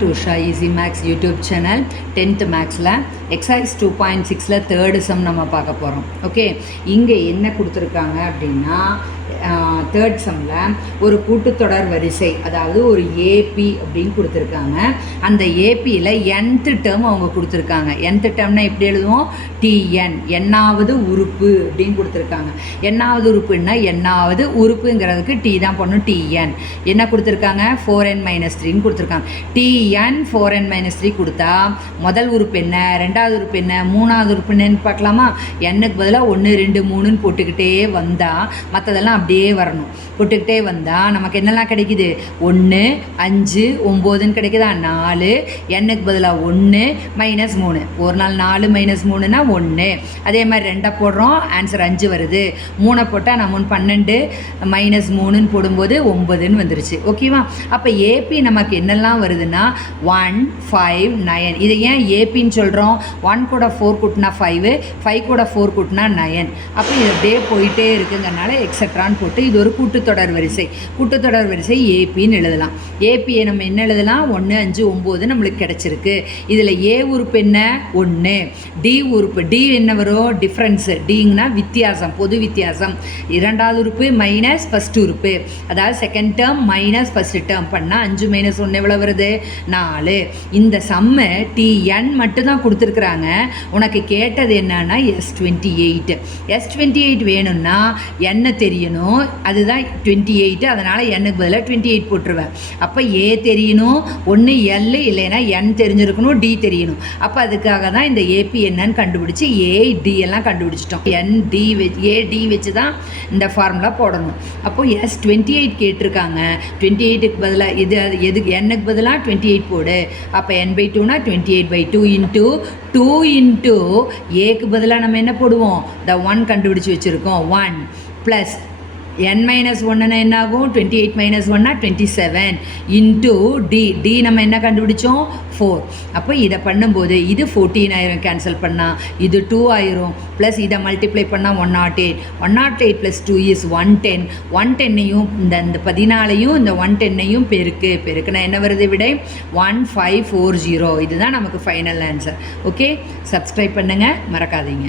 To Usha easy maths YouTube channel tenth மேக்ஸில் exercise two point சிக்ஸில் third sum நம்ம பார்க்க போகிறோம் ஓகே இங்கே என்ன கொடுத்துருக்காங்க அப்படின்னா தேர்ட் சம்மில் ஒரு கூட்டுத்தொடர் வரிசை அதாவது ஒரு ஏபி அப்படின்னு கொடுத்துருக்காங்க. அந்த ஏபியில் என்த்து டேர்ம் அவங்க கொடுத்துருக்காங்க. என்த்து டேர்ம்னா எப்படி எழுதுவோம்? டிஎன் என்னாவது உறுப்பு அப்படின்னு கொடுத்துருக்காங்க. என்னாவது உறுப்புன்னா என்னாவது உறுப்புங்கிறதுக்கு டி தான் பண்ணும் டிஎன் என்ன கொடுத்துருக்காங்க? ஃபோர் என் மைனஸ் த்ரீன்னு கொடுத்துருக்காங்க. TN four n minus three கொடுத்தா முதல் உறுப்பு என்ன? ரெண்டாவது உறுப்பு என்ன? மூணாவது உறுப்பு என்னன்னு பார்க்கலாமா? எண்ணுக்கு பதிலாக ஒன்று ரெண்டு மூணுன்னு போட்டுக்கிட்டே வந்தால் மற்றதெல்லாம் அப்படியே வரணும். போட்டுக்கிட்டே வந்தால் நமக்கு என்னெல்லாம் கிடைக்குது? ஒன்று அஞ்சு ஒம்போதுன்னு கிடைக்குதா? நாலு. எண்ணுக்கு பதிலாக ஒன்று மைனஸ் மூணு. ஒரு நாள் நாலு மைனஸ் மூணுனா ஒன்று அதே மாதிரி ரெண்டை போடுறோம் ஆன்சர் அஞ்சு வருது. மூணை போட்டால் நம்ம பன்னெண்டு மைனஸ் மூணுன்னு போடும்போது ஒம்பதுன்னு வந்துருச்சு. ஓகேவா அப்போ ஏபி நமக்கு என்னெல்லாம் வருதுன்னா ஒன் ஃபைவ் நயன் இதை ஏன் ஏபின்னு சொல்கிறோம் ஒன் கூட ஃபோர் கூட்டினா ஃபைவ் ஃபைவ் கூட ஃபோர் கூட்டினா நயன் அப்போ இது அப்படியே போயிட்டே இருக்குங்கிறனால எக்ஸட்ரான்னு போட்டு இது ஒரு கூட்டுத்தொடர் வரிசை. கூட்டுத்தொடர் வரிசை ஏபின்னு எழுதலாம். ஏபியை நம்ம என்ன எழுதலாம்? ஒன்று அஞ்சு ஒம்பது நம்மளுக்கு கிடச்சிருக்கு. இதில் ஏ உறுப்பு என்ன? ஒன்று டி உறுப்பு டி என்ன வரும்? டிஃப்ரென்ஸு டிங்னா வித்தியாசம் பொது வித்தியாசம். இரண்டாவது உறுப்பு மைனஸ் ஃபஸ்ட் உறுப்பு. அதாவது second term minus first term பண்ணால் அஞ்சு மைனஸ் ஒன்று எவ்வளோ வருது? நாலு. இந்த சம்மு டிஎன் மட்டும்தான் கொடுத்துருக்குறாங்க. உனக்கு கேட்டது என்னன்னா S twenty eight S twenty eight வேணும்னா என்ன தெரியணும்? அதுதான் டுவெண்ட்டி எயிட்டு அதனால் எண்ணுக்கு பதிலாக டுவெண்ட்டி எயிட் போட்டுருவேன். அப்போ ஏ தெரியணும் ஒன்று எல் இல்லைன்னா என் தெரிஞ்சிருக்கணும் டி தெரியணும். அப்போ அதுக்காக தான் இந்த ஏபி என்னன்னு கண்டுபிடிச்சி ஏ டி எல்லாம் கண்டுபிடிச்சிட்டோம். என் டி வச்சு ஏ டி வச்சு தான் இந்த ஃபார்முலா போடணும். அப்போது எஸ் டுவெண்ட்டி எயிட் கேட்டிருக்காங்க. டுவெண்ட்டி எயிட்டுக்கு பதிலாக எது அது எதுக்கு எண்ணுக்கு பதிலாக டுவெண்ட்டி எயிட் போடு. அப்போ என் பை டூனா twenty eight by two into two into ஏக்கு பதிலாக நம்ம என்ன போடுவோம்? த ஒன் கண்டுபிடிச்சி வச்சுருக்கோம். ஒன் ப்ளஸ் என் மைனஸ் ஒன்றுனா என்ன ஆகும் டுவெண்ட்டி எயிட் மைனஸ் ஒன்னா twenty seven into D D நம்ம என்ன கண்டுபிடிச்சோம்? ஃபோர் அப்போ இதை பண்ணும்போது இது ஃபோர்டீன் ஆயிரும் கேன்சல் பண்ணால் இது டூ ஆயிரும். ப்ளஸ் இதை மல்டிப்ளை பண்ணால் one naught eight one naught eight plus two is one ten one டென்னையும் இந்த இந்த பதினாலையும் இந்த ஒன் டென்னையும் பெருக்கு. பெருக்குனா என்ன வருது விடை? ஒன் ஃபைவ் ஃபோர் ஜீரோ இதுதான் நமக்கு ஃபைனல் ஆன்சர் ஓகே சப்ஸ்கிரைப் பண்ணுங்கள் மறக்காதீங்க.